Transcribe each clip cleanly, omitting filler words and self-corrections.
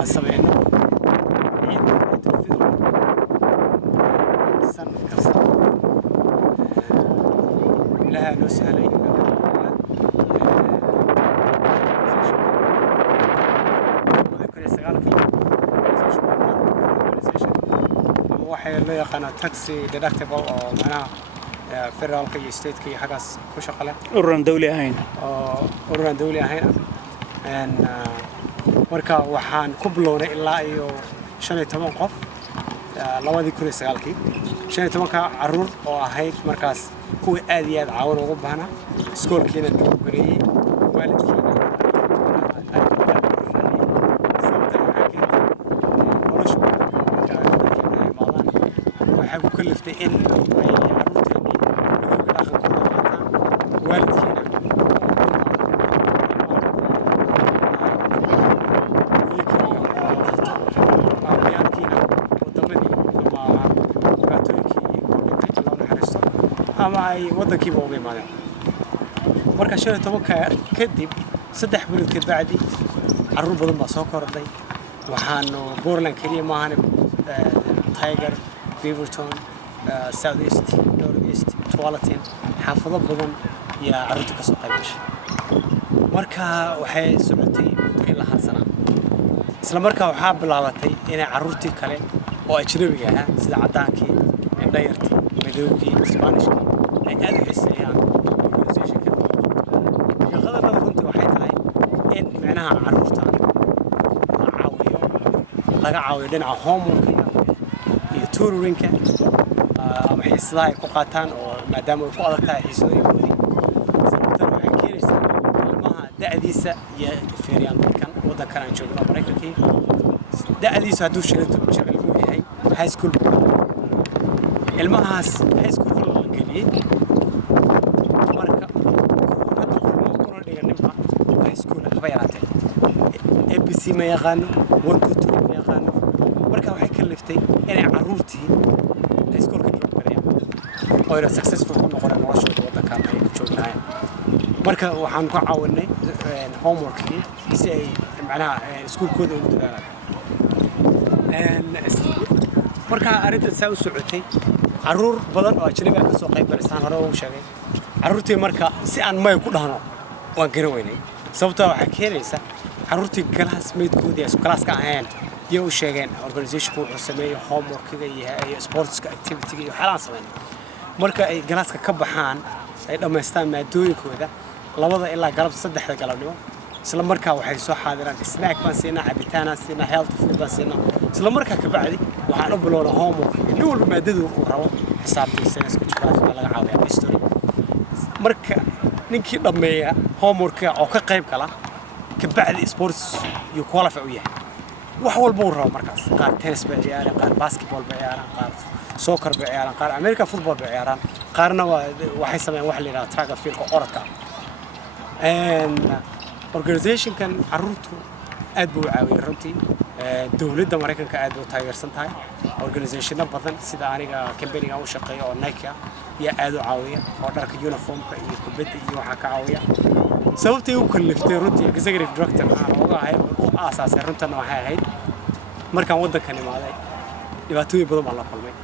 aan sameeyno ciid sanad kasta ilaahay noo sahlay waxay loo yaqaanaa taxi deductible oo macnaha federaalka iyo stateka iyo xagaas ku shaqo leh ururaan dawli ahayn marka waxaan ku bilownay ilaa iyo 15 qof 2009 15 caruur oo ahayd markaas kuwa aad iyo aad caawin ugu baahnaa iskoolkiina dib u gareeyay waalidkiina waxay ku kaliftay in ay caruurteedii midowga dhaqankooda qaataan waalidkiina ama ay waddankiiba uga imaadeen marka 15 kadib 3 bilood ka bacdi caruur badan baa soo kordhay waxaanu Portland kaliya maahan Tiger Beaverton Southeast Northeast Tualatin xaafado badan yaa caruurta ka soo qaybgashay marka waxay socotay muddo ilaa hal sano isla markaa waxaa bilaabatay inay caruurtii kale oo ajnabiga ah sida cadaankii indhayartii madowgii Isbaanishkii ay aad u xiiseeyaan organization-ka shaqadana runtii waxay tahay in macnaha caruurta laga caawiyo dhinaca homework-ka iyo tutoring-ka ama xiisadaha ay ku qaataan oo maadaama ay ku adag tahay xiisadooyinkoodii sababtan waxay keenaysaa ilmaha da'diisa iyo feeriyaan dadkan waddankan aan joogno Maraykankii da'diisa hadduu jecel uu yahay high school ilmahaas high school la geliyay marka hadda kuna dhigan nimba high school haba yaraatee ABC ma yaqaano 1 ma yaqaano marka waxay kaliftay inay caruurtii high school ka drop gareeyaan oo ay successful ku noqdaan noloshooda waddankan ay ku joognayaan marka waxaan ku caawinay homework-kii si ay macnaha iskuulkooda ugu dadaalaan marka arrintan saa u socotay caruur badan oo ajnabi ah ka soo qayb galaysan hore ugu sheegay caruurtii marka si aan may ku dhahno waan garan weynay sababtoo waxa keenaysa caruurtii classmate-koodii ay class-ka ahayn iyo u sheegeen organization-ku wuxuu sameeyo homework-kiga iyo sports-ka activity-ga iyo xalaan sameeyay marka ay class-ka ka baxaan ay dhameystaan maadooyinkooda labada ilaa galab 3 galabnimo isla markaa waxay soo xaadiraan snack baan siinaa cabitaan siinaa health food baan siinaa isla markaa ka bacdi waxaan u bilownaa homework nin walba maadadu uu rabo xisaabtii science geography laga caawiyaa history marka ninkii dhameeya homework oo ka qayb gala ka bacdi sports iyo qualify u yahay wax walba uu rabo markaas qaar tennis bay ciyaaraan qaar basketball bay ciyaaraan qaar soccer bay ciyaaraan qaar American football bay ciyaaraan qaarna waxay sameeyaan wax la yiraahdo track and field orodka organization-kan caruurtu aad buu caawiyay runtii dawladda Mareykanka aad buu taageersan tahay organization-na badan sida aniga company-ga u shaqeeyo oo Nike iyo aad u caawiya oo dharka uniform-ka iyo kubadda iyo waxa ka caawiya sababtay u kaliftay runtii executive director aan uga ahay oo aasaasay runtan waxay ahayd markaan waddankan imaaday dhibaatooyin badan baan la kulmay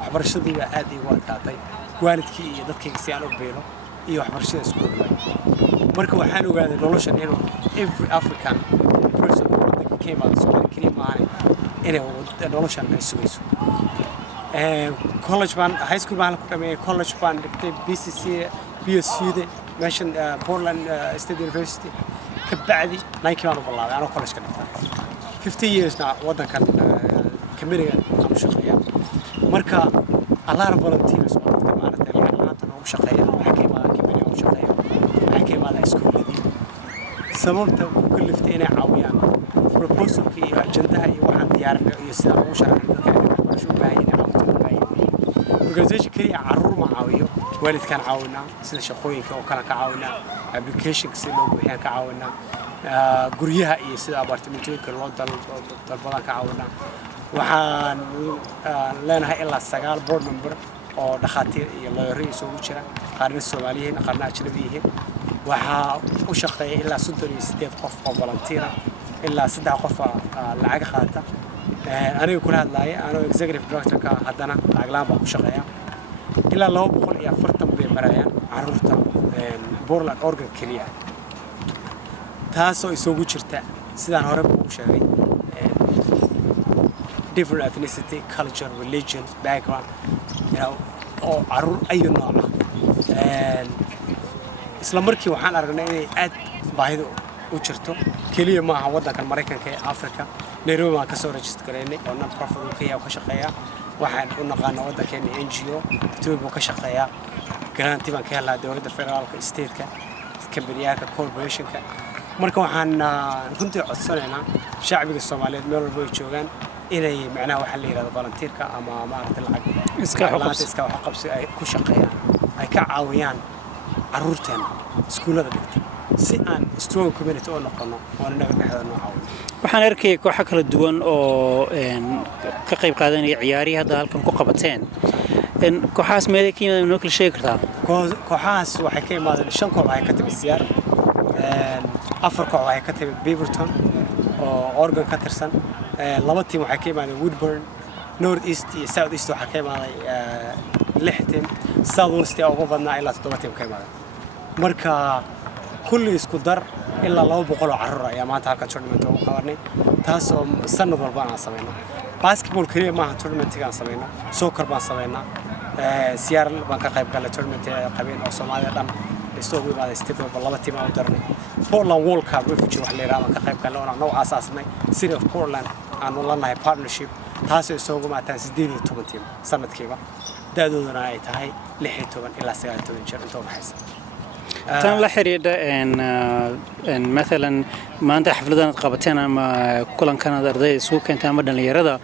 waxbarashadii baa aad iigu adkaatay waalidkii iyo dadkayga si aan u beelo iyo waxbarashada iskuulka marka waxaan ogaaday noloshan inuu every African person waddanka ka imaado Soomaali kaliya maahan inay noloshan ay sugayso college baan high school baan ku dhameeyay college baan dhigtay BCC BSU meeshan Portland State University ka bacdi Nike baan u bilaabay anoo college ka dhigtay 50 years na waddankan kamiriga aan shaqeeyaa marka allaha volunteers oo dadka maaragtay laanta ugu shaqeeya waxa ka imaada kamiriga ugu shaqeeya waxa ka imaada iskuuladii sababta ku kaliftay inay caawiyaan proposal-ka iyo ajandaha iyo waxaan diyaarinay iyo sida ugu sharaxay dadka inay waxbarasho u baahan yihiin organization kaliya caruur ma caawiyo waalidkan caawinaa sida shaqooyinka oo kala ka caawinaa application-ka si loo bixiyaan ka caawinaa guryaha iyo sida apartmentooyinka loo dalbadan ka caawinaa waxaan leenahay ilaa 9 board member oo dhakhaatiir iyo lawyer isugu jira qaarna Soomaaliyiin qaarna ajnabi yihiin waxa u shaqeeya ilaa 38 qof oo volunteer ilaa 3 qof lacag qaata aniga kula hadlaay anoo executive director ka haddana lacag laan baan ku shaqeeyaa ilaa 240 bay marayaan carruurta Portland Oregon kaliya taasoo isugu jirta sidaan hore u sheegay different ethnicity culture religion background oo carruur ay nooc isla markii waxaan aragnay inay aad baahido u jirto kaliya ma aha waddanka Mareykanka ee Afrika Nairobi waan ka soo register gareynay oo non profit ka shaqeeya waxaan u naqaan waddankeena NGO Ethiopia ka shaqeeya garanti baan ka helaa dawladda federaalka state-ka kambaniyada corporation-ka marka waxaan runtii codsanaynaa shacbiga Soomaaliyeed meel walba ay joogaan inay macnaha waxa la yiraahdo volunteer-ka ama maaragtay lacag iska qabsi ay ku shaqeeyaan ay ka caawiyaan carruurteena iskuulada dhigta si aan strong community oo noqono oo naga dhaxda noo caawiyo waxaan arkay kooxo kala duwan oo ka qayb qaadanaya ciyaarihi hadda halkan ku qabateen kooxaas meelay ka yimaadeen noo kala sheegi kartaa kooxahaas waxay ka yimaadeen 5 koox waxay ka timid Siyaar 4 koox waxay ka timid Beaverton oo Oregon ka tirsan 2 team waxay ka yimaadeen Woodburn North East iyo South East waxay ka yimaadeen 6 team South West oo ugu badnaa ilaa 7 team ka yimaadeen marka kulli isku dar ilaa 200 oo carruur ayaa maanta halka tournament ugu qabanay taasoo sanad walba aan sameeyno basketball kaliya ma aha tournament-ka aan sameeyno soccer baan sameeynaa Siyaar baan ka qayb galay tournament qabeen oo Soomaaliya dhan isoo wada state walba 2 team oo darnay Portland World Cup refugee wax la yiraahdo ka qayb galay oo nooc asaasnay City of Portland aan lanahay partnership taasoo isoo gumaataan 18 team sanadkiiba daadoodana ay tahay 16 ilaa 19 jir inta u dhaxaysa tan la xiriirda مثلا maanta xafladan qabateen ama kulankan ardayda soo keentay ama dhalinyarada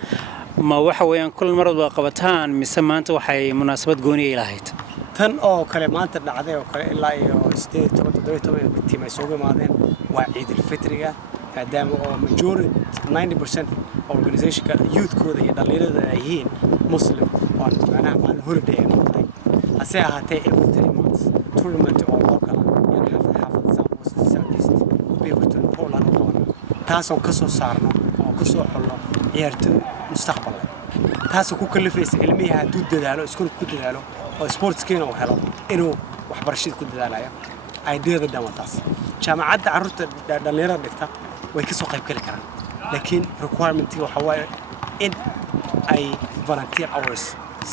ma waxa weeyaan kulan mar walba qabataan mise maanta waxay munaasabad gooni ay lahayd tan oo kale maanta dhacday oo kale ilaa iyo 17 team ay soo yimaadeen waa Ciid al-Fitriga maadaama oo majority 90% organization-ka youth-kooda iyo dhalinyarada ay yihiin muslim oo macnaha maalin holiday ay noqday hase ahaatee every 3 months tournament oo local iyo xaafad South East Beaverton Portland oo taasoo ka soo saarno oo ka soo xulno ciyaartoy mustaqbal taasoo ku kalifaysa ilmiyaha hadduu dadaalo iskuul ku dadaalo oo sports-kiina uu helo inuu waxbarashada ku dadaalayo ideada dhammaantaas jaamacadda carruurta dhalinyarada dhigta way ka soo qayb gali karaan laakiin requirement-ka waxa waaye in ay volunteer hours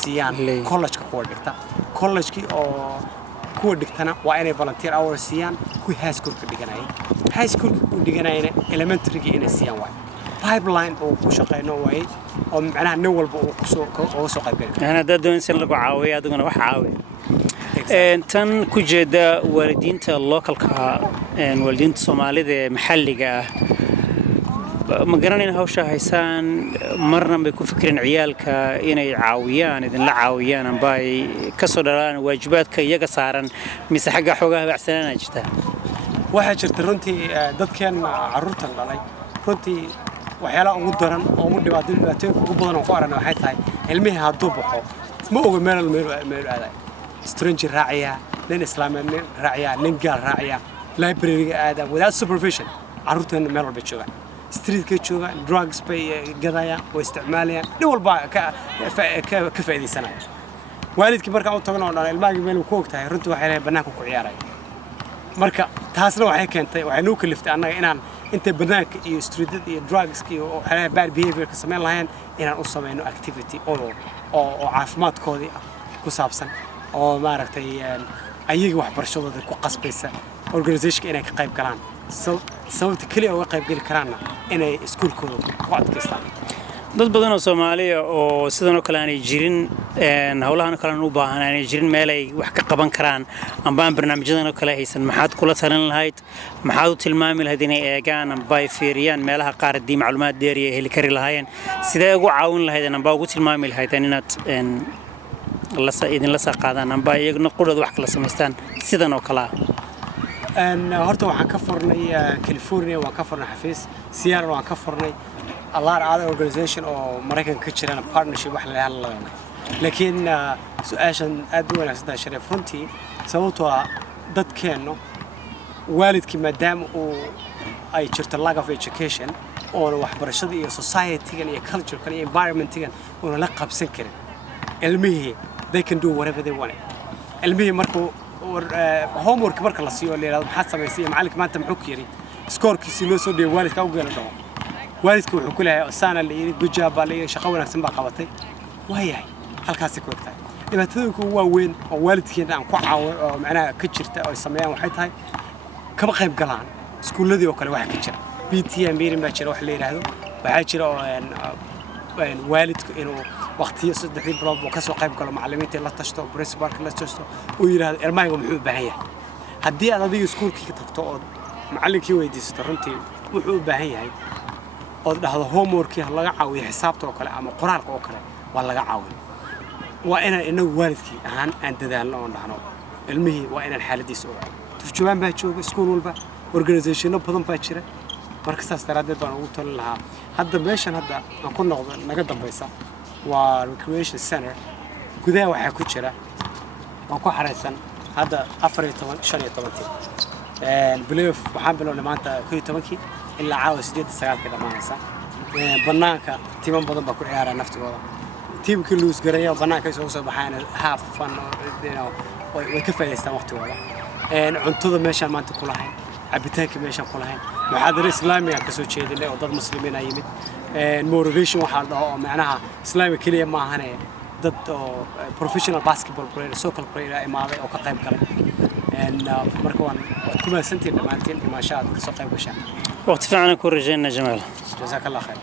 siiyaan college-ka kuwa dhigta college-ki oo kuwa dhigtana waa inay volunteer hours siiyaan kuwa high school-ka dhiganayay high school-ka ku dhiganayna elementary-ga inay siiyaan waay pipeline oo ku shaqeyno way oo macnaha nin walba uu soo qayb gali karo dad doonaysan lagu caawiyo adiguna wax caawiyo tan ku jeeda waalidiinta localka waalidiinta Soomaalida ee maxalliga ma garanayna hawsha haysaan marna bay ku fikireen ciyaalka inay caawiyaan idin la caawiyaan amba ay ka soo dhalaan waajibaadka iyaga saaran mise xagga xogaha bacsanana jirta waxa jirta runtii dadkeen carruurtan dhalay runtii waxyaalaha ugu daran oo ugu dhibaatooyin ugu badan oo ku aragna waxay tahay ilmihi hadduu baxo ma oga meel aaday stranger raacaya nin islaameed raacaya nin gaal raacaya library-ga aada without supervision carruurteena meel walba joogaan street-ka joogaan drugs bay gadayaan oo isticmaalayaan nin walba ka faa'iidaysanaya waalidkii markaa u tagno oo dhan ilmaagii meel ku ogtahay runtii waxay leeyahay bannaanka ku ciyaaraya marka taasna waxay keentay waxay noo kaliftay annaga inaan inta bannaanka iyo streetada iyo drugs-ka iyo waxyaalaha bad behavior-ka samayn lahayn inaan u samayno activity oo caafimaadkoodii ku saabsan oo maaragtay ayaga waxbarashadooda ku qasbaysa organization-ka inay ka qayb galaan sababta kaliya uga qayb gali karaanna inay iskuulkooda ku adkaystaan dad badan oo Soomaaliya oo sidan oo kale aanay jirin hawlahan kale u baahan aanay jirin meel ay wax ka qaban karaan amba barnaamijyadan oo kale haysan maxaad kula talin lahayd maxaad u tilmaami lahayd inay eegaan amba ay fiiriyaan meelaha qaar dii macluumaad dheer iyo heli kari lahaayeen sidee ugu caawin lahayd amba ugu tilmaami lahayd inaad idin la saaqaadaan amba iyaguna qudhooda wax kala samaystaan sidan oo kale horta waxaan ka furnay California waan ka furnay xafiis Seattle waan ka furnay a lot of other organization oo Mareykanka ka jiraan partnership wax la hadlaynaa laakiin su'aashan aad u wanaagsan tahay Sharif runtii sababtoo ah dadkeenu waalidkii maadaama uu ay jirto lack of education oo waxbarashada iyo society-gan iyo culture-kan iyo environment-gan oo la qabsan karin ilmihii they can do whatever they want ilmihii markuu homework marka la siiyo leeyahay maxaad samaysay macallinka maanta muxuu ku yiri scorekiisa loo soo dhigay waalidka u geelo dhawo waalidku wuxuu ku leeyahay saana la yiri good job baa la yiri shaqo wanaagsan baa qabatay waayahay halkaas ku egtahay dhibaatooyinku waa weyn oo waalidkeena aan ku caawiyo oo macnaha ka jirta oo sameeyaan waxay tahay kama qayb galaan iskuuladii oo kale waxa ka jira PTA meeting baa jira wax la yiraahdo waxa jira oo waalidku inuu waqtiyo 3 bilood oo ka soo qayb galo macallimiinta la tashto principalka la tashto oo yiraahdo ilmahayga muxuu u baahan yahay haddii aad adiga iskuulkii ka tagto oo macallinkii weydiisato runtii wuxuu u baahan yahay oo dhahdo homeworkii laga caawiyo xisaabta oo kale ama qoraalka oo kale waa laga caawin waa inaan inagu waalidkii ahaan aan dadaalno oo dhahno ilmihii waa inaan xaaladiisa ogaano turjubaan baa jooga iskuul walba organizationno badan baa jira marka saas daraadeed baan ugu talin lahaa hadda meeshan hadda aan ku noqdo naga dambaysa waa recreation center gudaha waxaa ku jira waan ku xareysan hadda 14 belief waxaan bilownay maanta 12 ilaa caawa 8 ka dhamaanaysa banaanka timan badan baa ku ciyaara naftigooda tiimkii luus gareeyo banaanka soo baxayna half fun way ka faa'iideystaan waqtigooda cuntada meeshaan maanta ku lahayn cabitaanka meeshaan ku lahayn muxaadaro islaamiga ka soo jeedinay oo dad muslimiin ay yimid motivation waxa la dhaho macnaha islaami kaliya ma ahane dad oo professional basketball player soccer player ay imaaday oo ka qayb galay marka waan ku maasantiin dhamaantiin imaashaad ka soo qayb gashaan waqti fiican ku rajayna Jamaal jazakallahu khayr